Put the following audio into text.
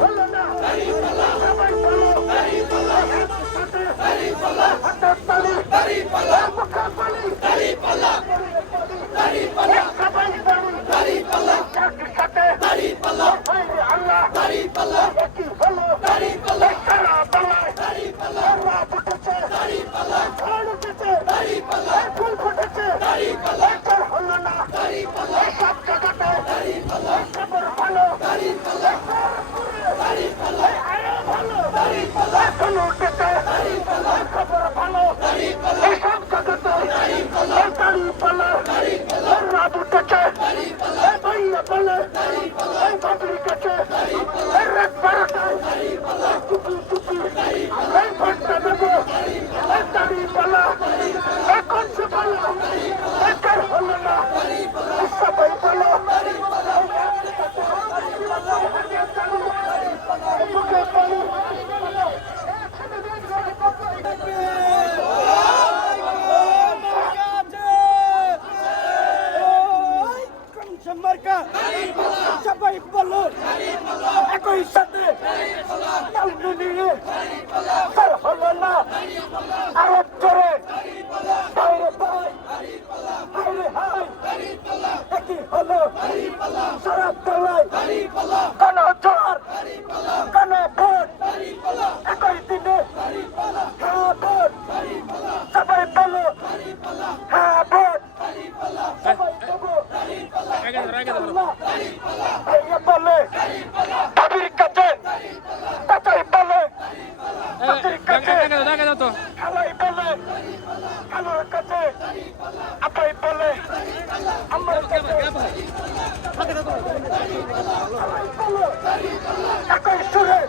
হলো না সবাই বলো হাতের তালি মুখের তালি সবাই বলি জাতির সাথে আল্লাহ একই হলো সারা বাংলায় রাত উঠেছে ঝড় উঠেছে ফুল ফুটেছে হলো না সব জায়গাতে খবর ভালো ফুল উঠেছে খবর ভালো সব জায়গাতে রাত উঠেছে ভাইয়া বলে বাবুর কাছে রাত বারোটায় টুপি টুপি ভোটটা দেবো দাঁড়ি পালা এখন সে বলো বেকার হলো না সবাই বলো মুখে বলো সবাই বলো একই সাথে তাল মিলিয়ে তার হলো না আরো জোরে বাইরে ভাই হাইরে হাই একই হলো সারা তলায় কোন জোর কোন ভোট একই দিনে হ্যাঁ ভোট সবাই বলো হ্যাঁ ভোট সবাই দেবো ভাইয়া বলে ভাবির কাছে তাতাই বলে খালাই বলে খালোর কাছে আপাই বলে আমার কাছে একই সুরে